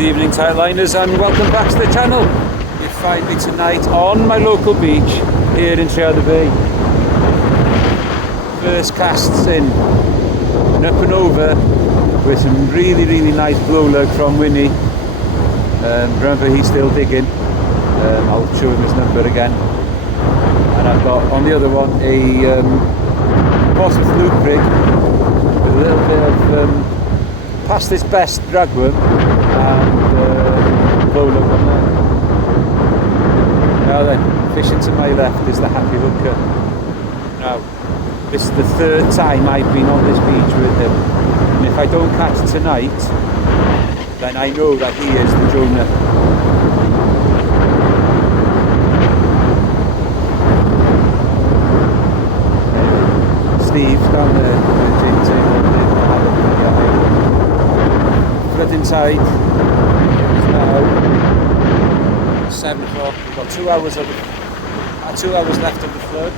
Good evening, Tightliners, and welcome back to the channel. You find me tonight on my local beach here in Treadder Bay. First casts in and up and over with some really nice blow lug from Winnie. Remember, he's still digging. I'll show him his number again. And I've got on the other one a Portsmouth loop rig with a little bit of past its best dragworm and blow lug on there. Now then, fishing to my left is the happy hooker. Now, this is the third time I've been on this beach with him, and if I don't catch tonight, then I know that he is the Jonah. Steve down there, flooding tide. It's now 7 o'clock. We've got 2 hours of 2 hours left of the flood.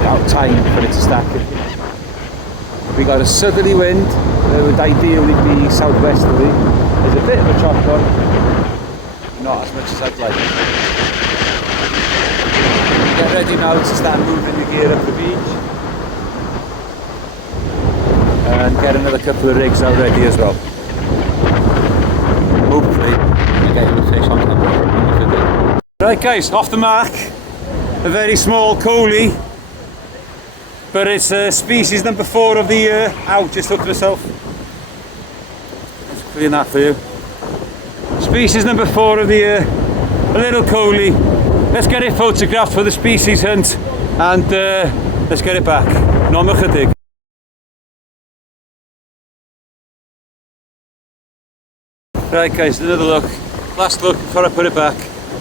About time for it to stack it. We got a southerly wind that would ideally be southwesterly. There's a bit of a chop on, not as much as I'd like. Get ready now to start moving the gear up the beach and get another couple of rigs out ready as well. Hopefully we get the fish on camera. Right guys, off the mark. A very small coley, but it's species number 4 of the year. Ow, just hooked myself. Let's clean that for you. Species number 4 of the year, a little coley. Let's get it photographed for the species hunt and let's get it back. No more dig. Right guys, another look. Last look before I put it back.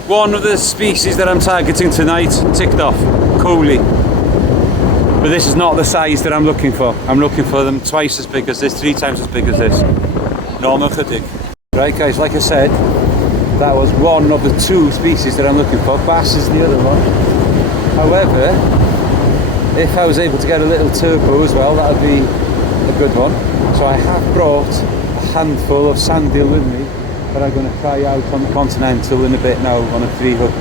One of the species that I'm targeting tonight ticked off, coley. But this is not the size that I'm looking for. I'm looking for them twice as big as this, 3 times as big as this. Normal dig. Right guys, like I said, that was one of the 2 species that I'm looking for. Bass is the other one. However, if I was able to get a little turbo as well, that would be a good one. So I have brought a handful of sand deal with me that I'm going to try out on the Continental in a bit now on a 3-hook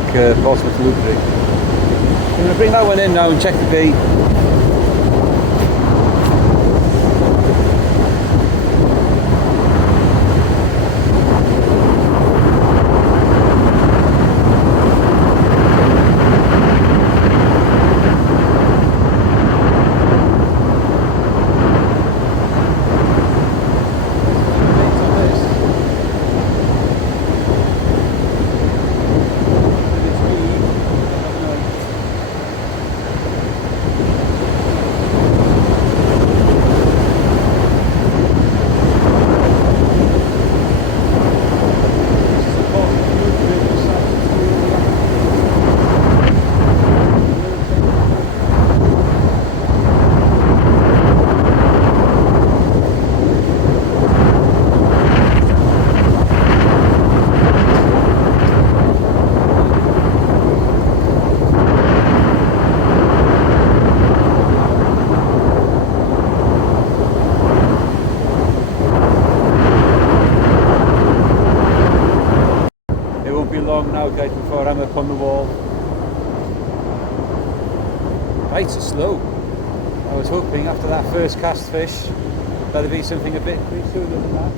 Portsmouth loop rig. I'm going to bring that one in now and check the bait. Long now guys before I'm up on the wall. Right, so slow. I was hoping after that first cast fish that'd be something a bit sooner than that.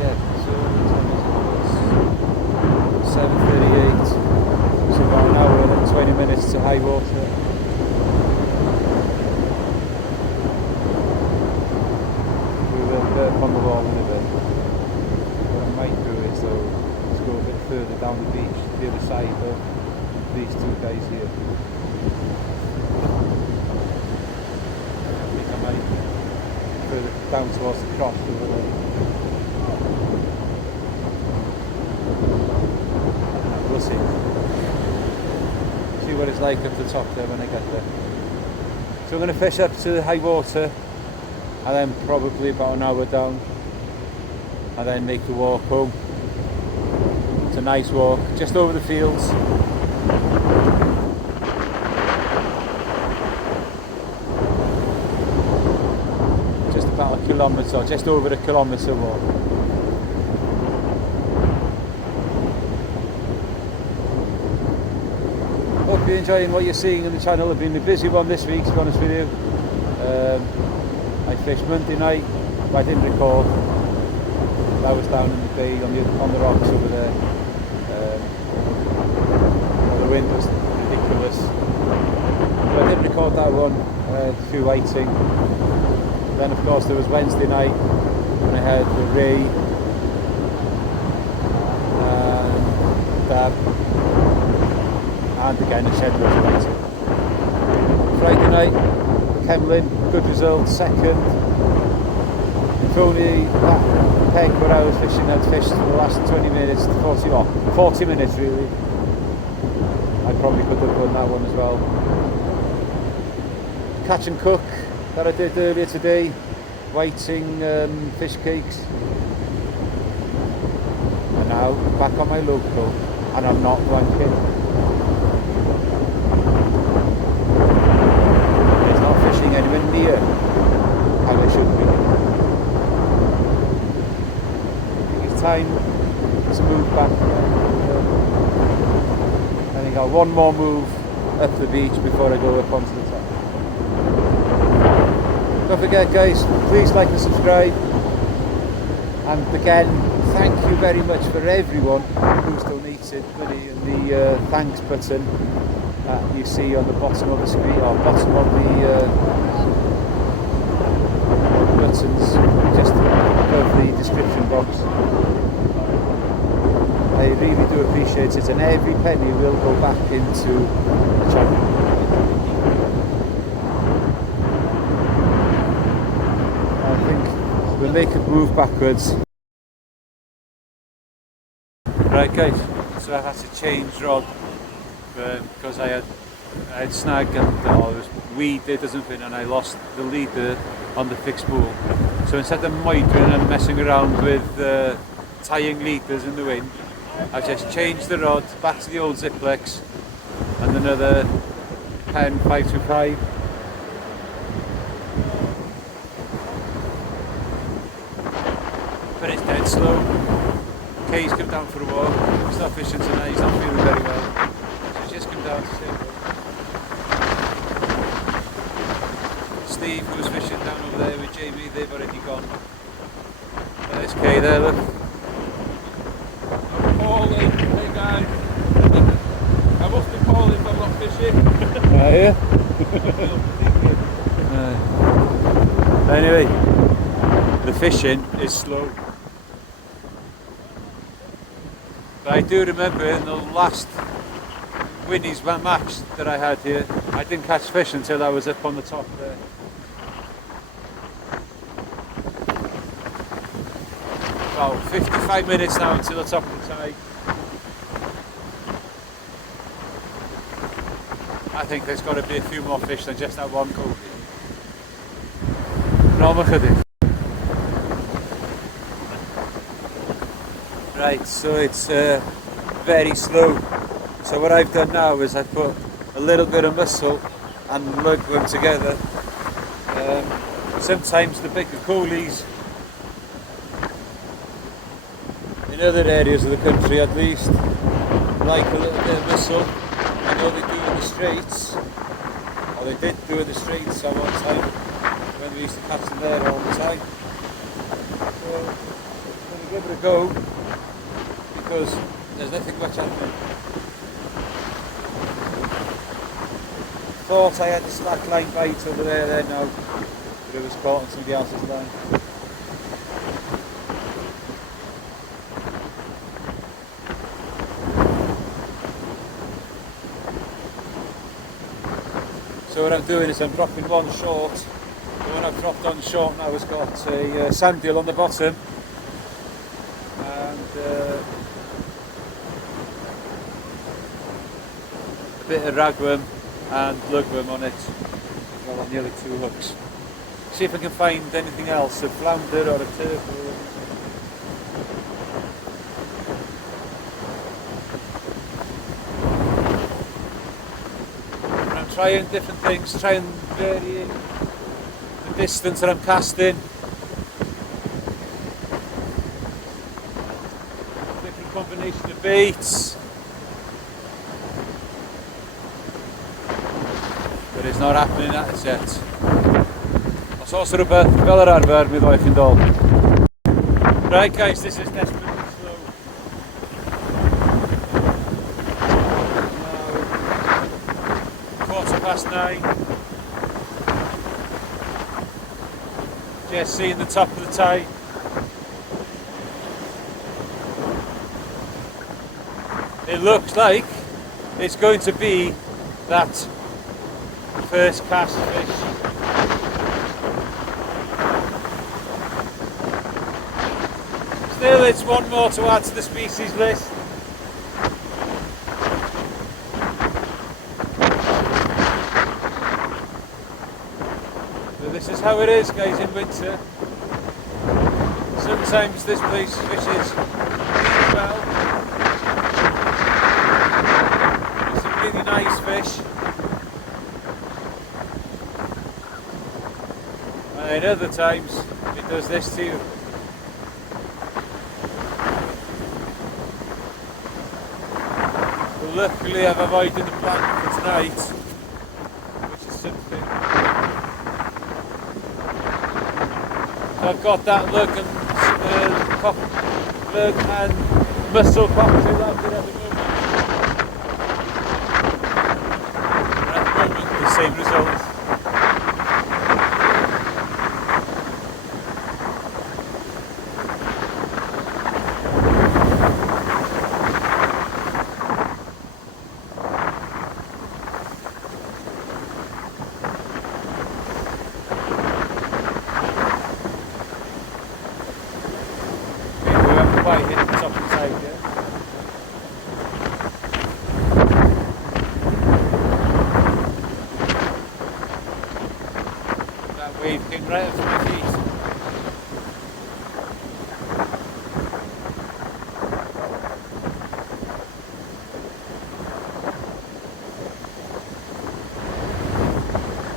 Yeah, so 7:38. So about an hour and 20 minutes to high water. On the wall in a bit. What I might do is though, is go a bit further down the beach, the other side of these 2 guys here. I think I might further down towards the cross over there. We'll see. See what it's like up the top there when I get there. So I'm going to fish up to high water and then probably about an hour down and then make the walk home. It's a nice walk, just over the fields. about a kilometre, just over a kilometre walk. Hope you're enjoying what you're seeing on the channel. I've been a busy one this week, to be honest with you. I fished Monday night, but I didn't record. I was down in the bay on the rocks over there. The wind was ridiculous. So I didn't record that one through waiting. Then of course there was Wednesday night when I had the ray and dab, and again a shed was waiting. Friday night, Kemlin, good result, second. It's only that peg where I was fishing, I'd fished for the last 20 minutes, 40 minutes really. I probably could have won that one as well. Catch and cook that I did earlier today, waiting fish cakes. And now back on my local, and I'm not blanking. It's not fishing anywhere near how I should be. I think it's time to move back. I think I'll one more move up the beach before I go up onto the top. Don't forget guys, please like and subscribe, and again thank you very much for everyone who's donated money, and the thanks button that you see on the bottom of the screen, or bottom of the buttons just above the description box. I really do appreciate it, and every penny will go back into the channel. I think we'll make a move backwards. Right guys, so I had to change rod because I had snag and there was weed there doesn't fit, and I lost the leader on the fixed spool. So instead of moitering and messing around with tying leaders in the wind, I've just changed the rod back to the old Ziplex and another Pen 525. But it's dead slow. Kay's come down for a walk. He's not fishing tonight, he's not feeling very well. So he's just come down to say hello. Steve, who was fishing down over there with Jamie, they've already gone. There's Kay there, look. Paulie, hey guys. I must be Paulie if I'm not fishing. Anyway, the fishing is slow. But I do remember in the last Winnie's match that I had here, I didn't catch fish until I was up on the top there. About 55 minutes now until the top of the tide. I think there's got to be a few more fish than just that one cobie. Right, so it's very slow. So what I've done now is I've put a little bit of mussel and lugworm together. Sometimes the bigger coolies in other areas of the country at least like a little bit of mussel. I know they do in the Straits, or they did do in the Straits at one time when we used to catch them there all the time. So I'm going to give it a go because there's nothing much happening. Thought I had the slack line bite over there now, but it was caught on somebody else's line. So what I'm doing is I'm dropping one short. The one I've dropped on short now has got a sand deal on the bottom and a bit of ragworm and lugworm on it, well, on nearly 2 hooks. See if I can find anything else, a flounder or a turtle. I'm trying different things, trying varying the distance that I'm casting, baits. But it's not happening at it yet. Os oes rhywbeth fel yr arfer, mi ddoi chi'n dol. Right guys, this is desperately slow. Now, 9:15. Just seeing the top of the tide. It looks like it's going to be that first cast fish. Still, it's one more to add to the species list. So this is how it is, guys, in winter. Sometimes this place fishes really well. It's some really nice fish. And other times it does this to you. But luckily I've avoided the plan for tonight, which is something. So I've got that lug and mussel cocktail out there at the moment. And at the moment the same result. Quite hit the top of the tide there. That wave came right up to my feet.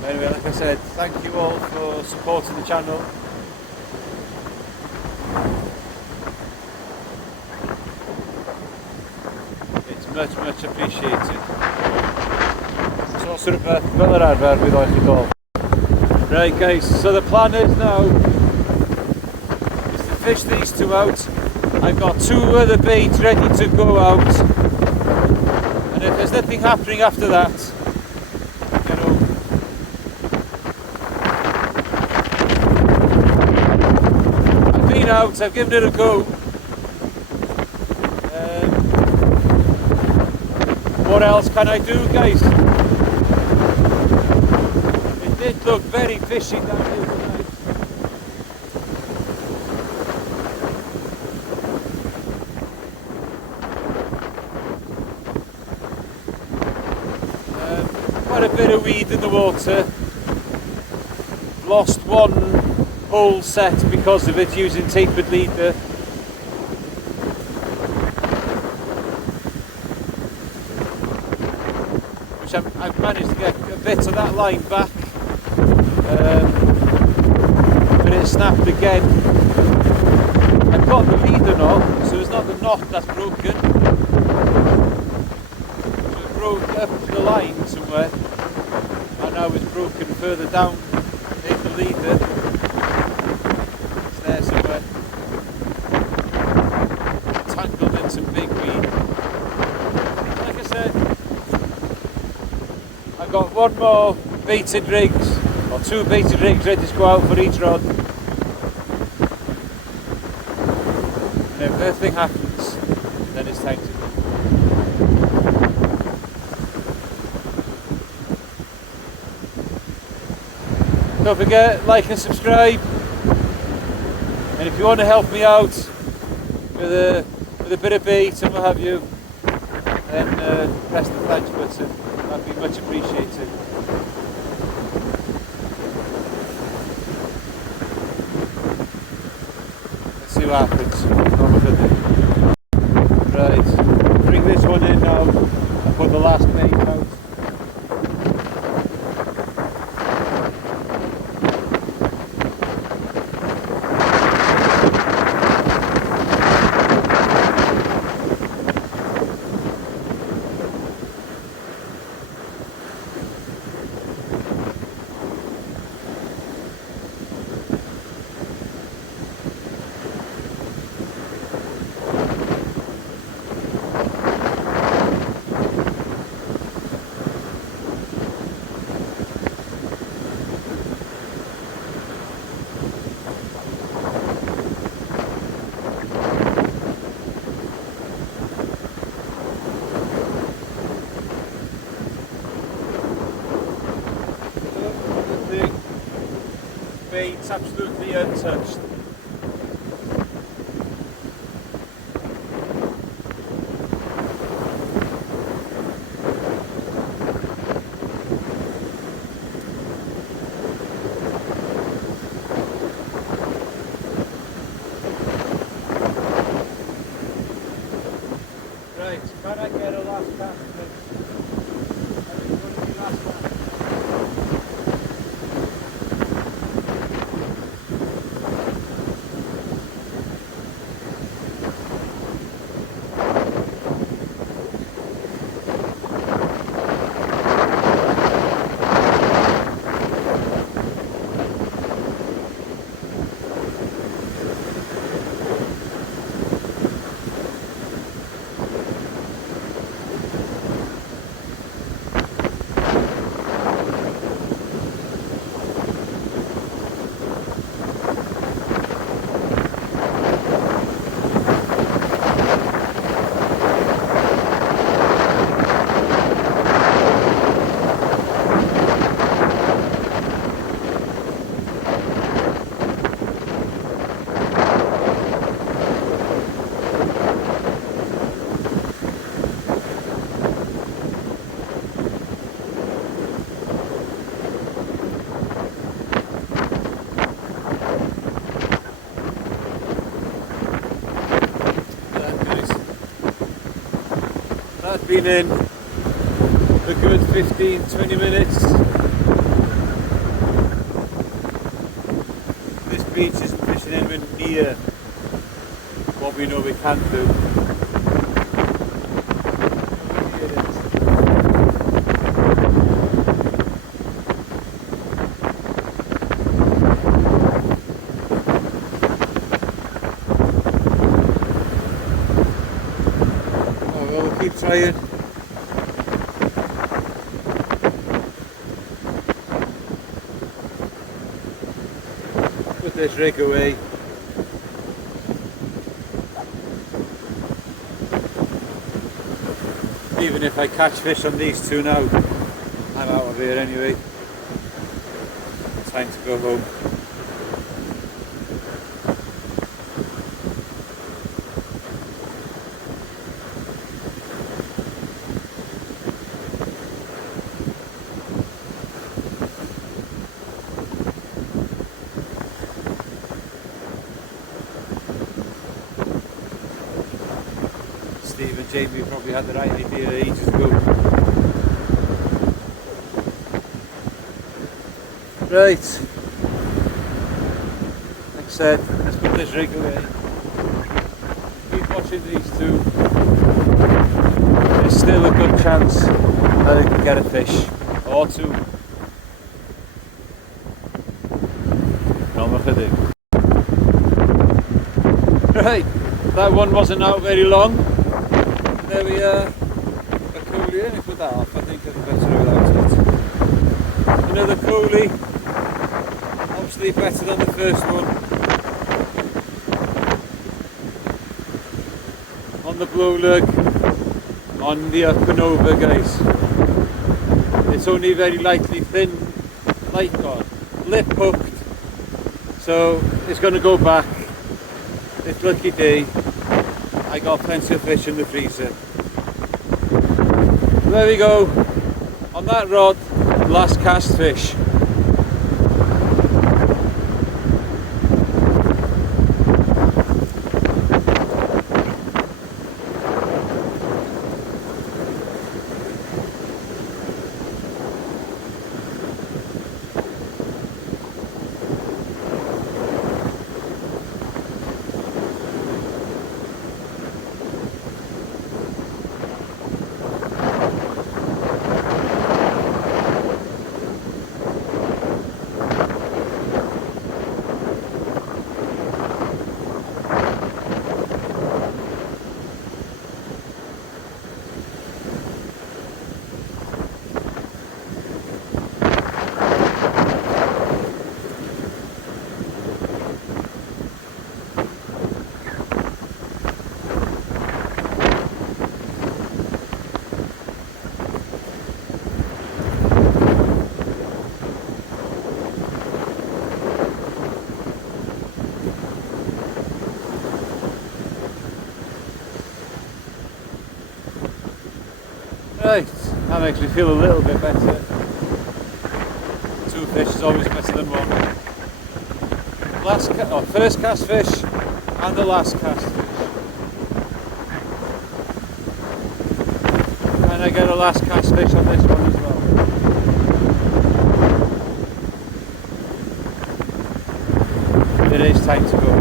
Anyway, like I said, thank you all for supporting the channel. Much appreciated. So sort of a fel yr arfer with oich i dol. Right guys, so the plan is now is to fish these two out. I've got two other baits ready to go out, and if there's nothing happening after that, you know, I've been out, I've given it a go. What else can I do, guys? It did look very fishy down here tonight. Quite a bit of weed in the water. Lost one whole set because of it using tapered leader. I've managed to get a bit of that line back, but it snapped again. I've got the leader knot, so it's not the knot that's broken. So it broke up the line somewhere, and now it's broken further down in the leader. It's there somewhere. Tangled in some big weed. Like I said, I've got one more baited rigs, or two baited rigs ready to go out for each rod. And if nothing happens, then it's time to go. Don't forget, like and subscribe. And if you want to help me out with a bit of bait and what have you, then press the pledge button. That'd be much appreciated. Let's see what happens. Right, bring this one in now and put the last bait out. bait's absolutely untouched. Right, can I get a last cast, please? I think it's going to be last cast. That's been in a good 15-20 minutes. This beach isn't fishing anywhere near what we know we can do. Oh well, we'll keep trying. Put this rig away. Even if I catch fish on these two now, I'm out of here anyway. Time to go home. Steve and Jamie probably had the right idea ages ago. Right, like I said, let's put this rig away. Keep watching these two. There's still a good chance that I can get a fish or two. Not much. Right, that one wasn't out very long. There we are, a coolie. Let me put that off, I think I'll be better without it. Another coolie, obviously better than the first one. On the blue lug, on the up and over, guys. It's only very lightly thin, lip hooked, so it's going to go back. It's lucky day. I got plenty of fish in the freezer. There we go. On that rod, last cast fish. Right, that makes me feel a little bit better. Two fish is always better than one. First cast fish and the last cast fish. And I get a last cast fish on this one as well. It is time to go.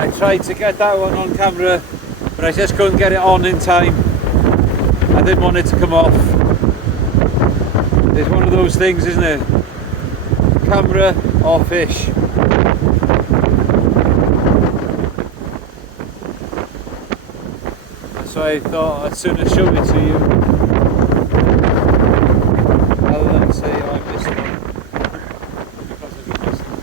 I tried to get that one on camera, but I just couldn't get it on in time. I didn't want it to come off. It's one of those things, isn't it? Camera or fish. So I thought I'd sooner show it to you rather than say, oh, I missed it. Because I did miss it.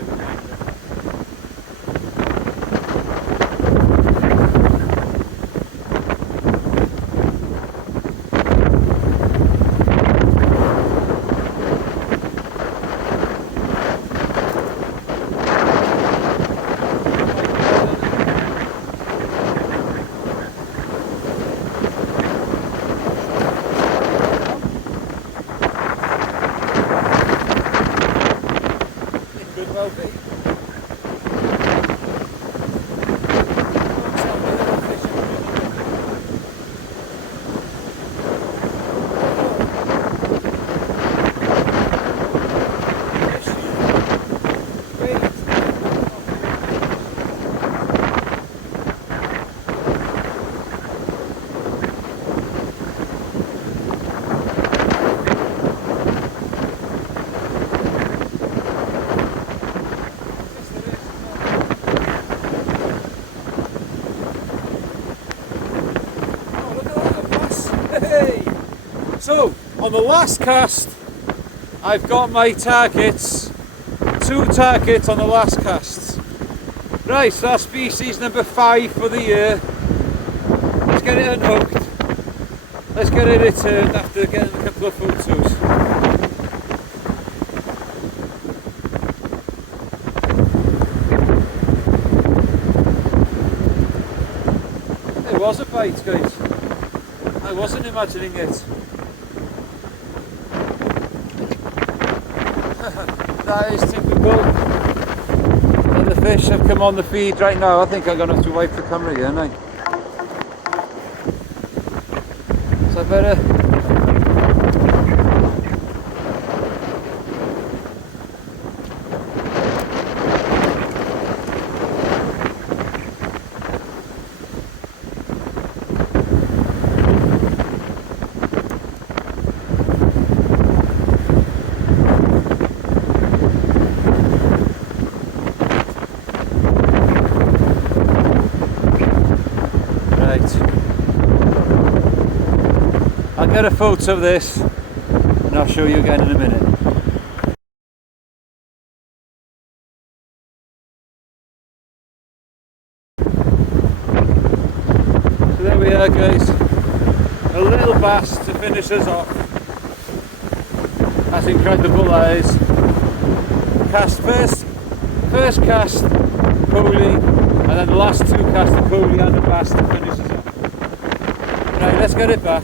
So, on the last cast, I've got my targets, 2 targets on the last cast. Right, so that's species number 5 for the year. Let's get it unhooked. Let's get it returned after getting a couple of photos. It was a bite, guys. I wasn't imagining it. That is typical. And the fish have come on the feed right now. I think I'm going to have to wipe the camera again, aren't I? So I better... I'll get a photo of this and I'll show you again in a minute. So there we are, guys, a little bass to finish us off. That's incredible, that is. Cast first cast, pulley, and then the last 2 casts, the pulley and the bass to finish us off. Right, let's get it back.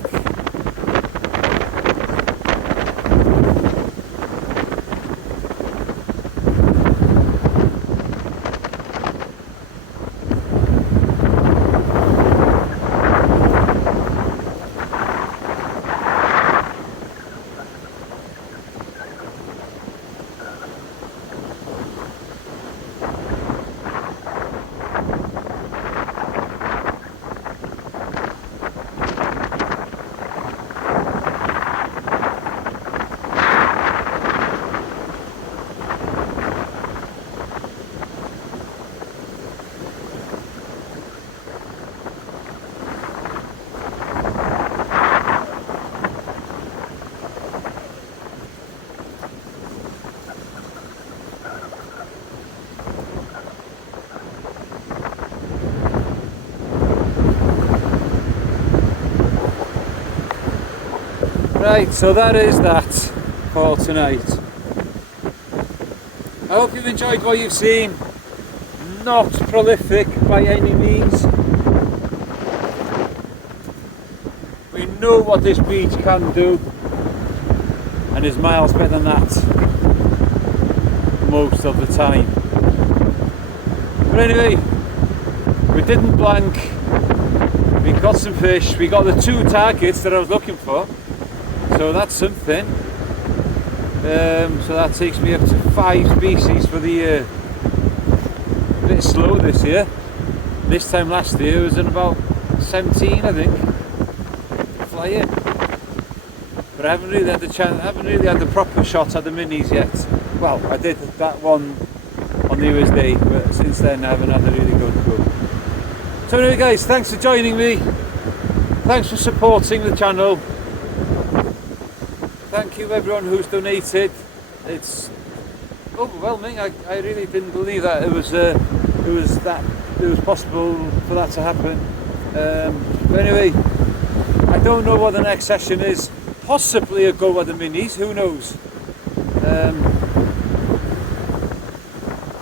Right, so that is that for tonight. I hope you've enjoyed what you've seen. Not prolific by any means. We know what this beach can do, and is miles better than that most of the time. But anyway, we didn't blank. We got some fish. We got the 2 targets that I was looking for, so that's something. So that takes me up to 5 species for the year. A bit slow this year. This time last year it was in about 17, I think. Flying. But I haven't really had the chance. I haven't really had the proper shot at the minis yet. Well, I did that one on New Year's Day, but since then I haven't had a really good go. So anyway guys, thanks for joining me. Thanks for supporting the channel. Thank you everyone who's donated. It's overwhelming. I really didn't believe that it was possible for that to happen. But anyway, I don't know what the next session is. Possibly a go at the minis, who knows?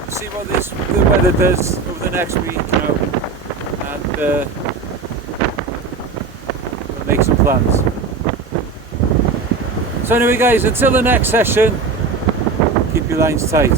See what the weather does over the next week, you know, and we'll make some plans. So anyway guys, until the next session, keep your lines tight.